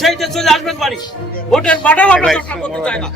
যে চলে আসবেন বাড়ি। ভোটের বাটাও আমরা চর্চা করতে চাই না।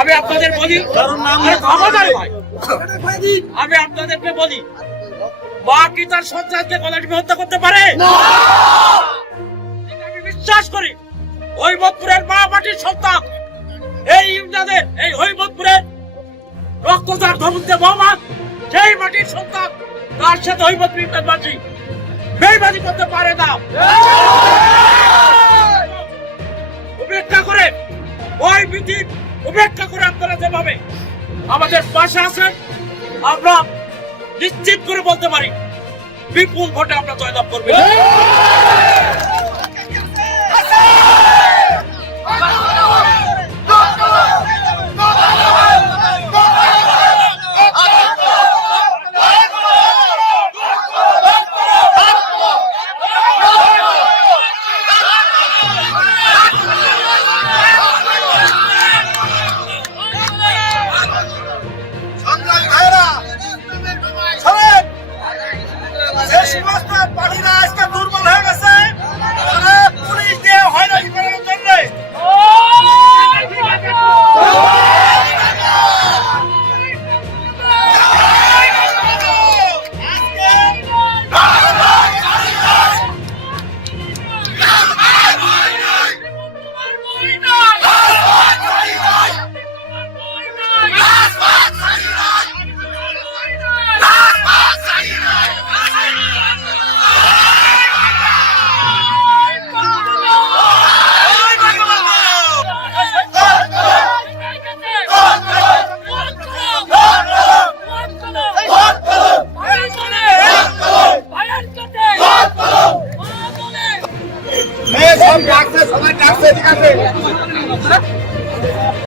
আমি আপনাদের বলি আমি আপনাদেরকে বলি মা কি তার সন্তানকে গলাটিপে হত্যা করতে পারে? আমি বিশ্বাস করি। হৈমতপুরের মা মাটির সন্তান। এই ইউনিয়নের এই হৈমতপুরের রক্তদার ধমুদ্দে মোহাম্মদ সেই মাটির সন্তান। তার সাথে হৈমতপুর ইউনিয়ন মাটি। বেইমানি করতে পারে না। উপেক্ষা করে, ওই বিধি উপেক্ষা করে আপনারা যেভাবে আমাদের পাশে আছেন, আমরা নিশ্চিত করে বলতে পারি, বিপুল ভোটে আমরা জয়লাভ করব। সমস্ত পার্টিরা আজকে সবাই ডাকছে